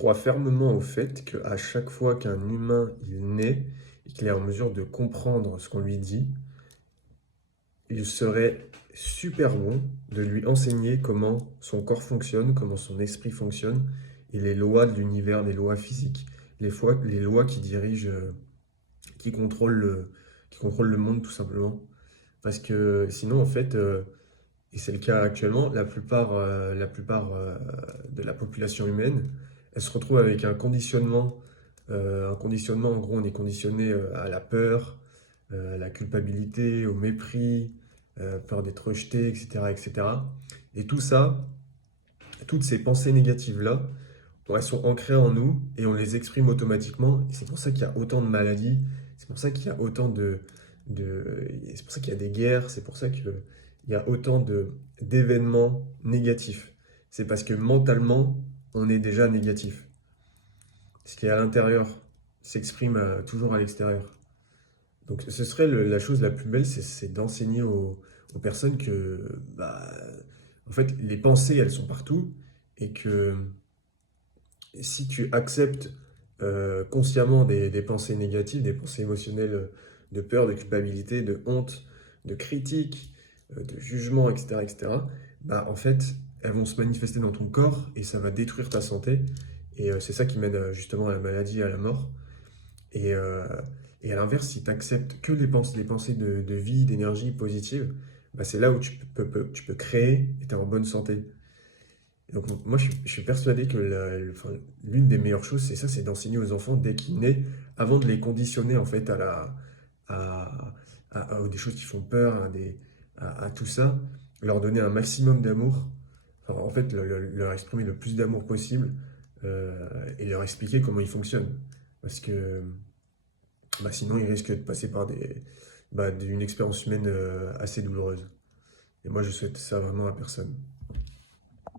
crois fermement au fait qu'à chaque fois qu'un humain il naît et qu'il est en mesure de comprendre ce qu'on lui dit, il serait super bon de lui enseigner comment son corps fonctionne, comment son esprit fonctionne et les lois de l'univers, les lois physiques, les lois qui dirigent, qui contrôlent le monde tout simplement. Parce que sinon, en fait, et c'est le cas actuellement, la plupart de la population humaine, elle se retrouve avec un conditionnement, en gros, on est conditionné à la peur, à la culpabilité, au mépris, peur d'être rejeté, etc., etc. Et cetera. Et tout ça, toutes ces pensées négatives-là, bon, elles sont ancrées en nous et on les exprime automatiquement. Et c'est pour ça qu'il y a autant de maladies, c'est pour ça qu'il y a autant c'est pour ça qu'il y a des guerres, c'est pour ça qu'il y a autant d'événements négatifs. C'est parce que mentalement, on est déjà négatif. Ce qui est à l'intérieur s'exprime toujours à l'extérieur. Donc ce serait la chose la plus belle, c'est d'enseigner aux personnes que bah, en fait, les pensées, elles sont partout et que si tu acceptes consciemment des pensées négatives, des pensées émotionnelles de peur, de culpabilité, de honte, de critique, de jugement, etc., etc., bah, en fait, elles vont se manifester dans ton corps et ça va détruire ta santé. Et c'est ça qui mène justement à la maladie, à la mort. Et, euh, et à l'inverse, si tu acceptes que les pensées de vie, d'énergie positive, bah, c'est là où tu peux créer et tu es en bonne santé. Et donc, moi, je suis persuadé que enfin, l'une des meilleures choses, c'est ça, c'est d'enseigner aux enfants dès qu'ils naissent, avant de les conditionner en fait à, à des choses qui font peur, à tout ça, leur donner un maximum d'amour, enfin, en fait, leur exprimer le plus d'amour possible et leur expliquer comment ils fonctionnent. Parce que bah, sinon, ils risquent de passer par d'une expérience humaine assez douloureuse. Et moi, je souhaite ça vraiment à personne.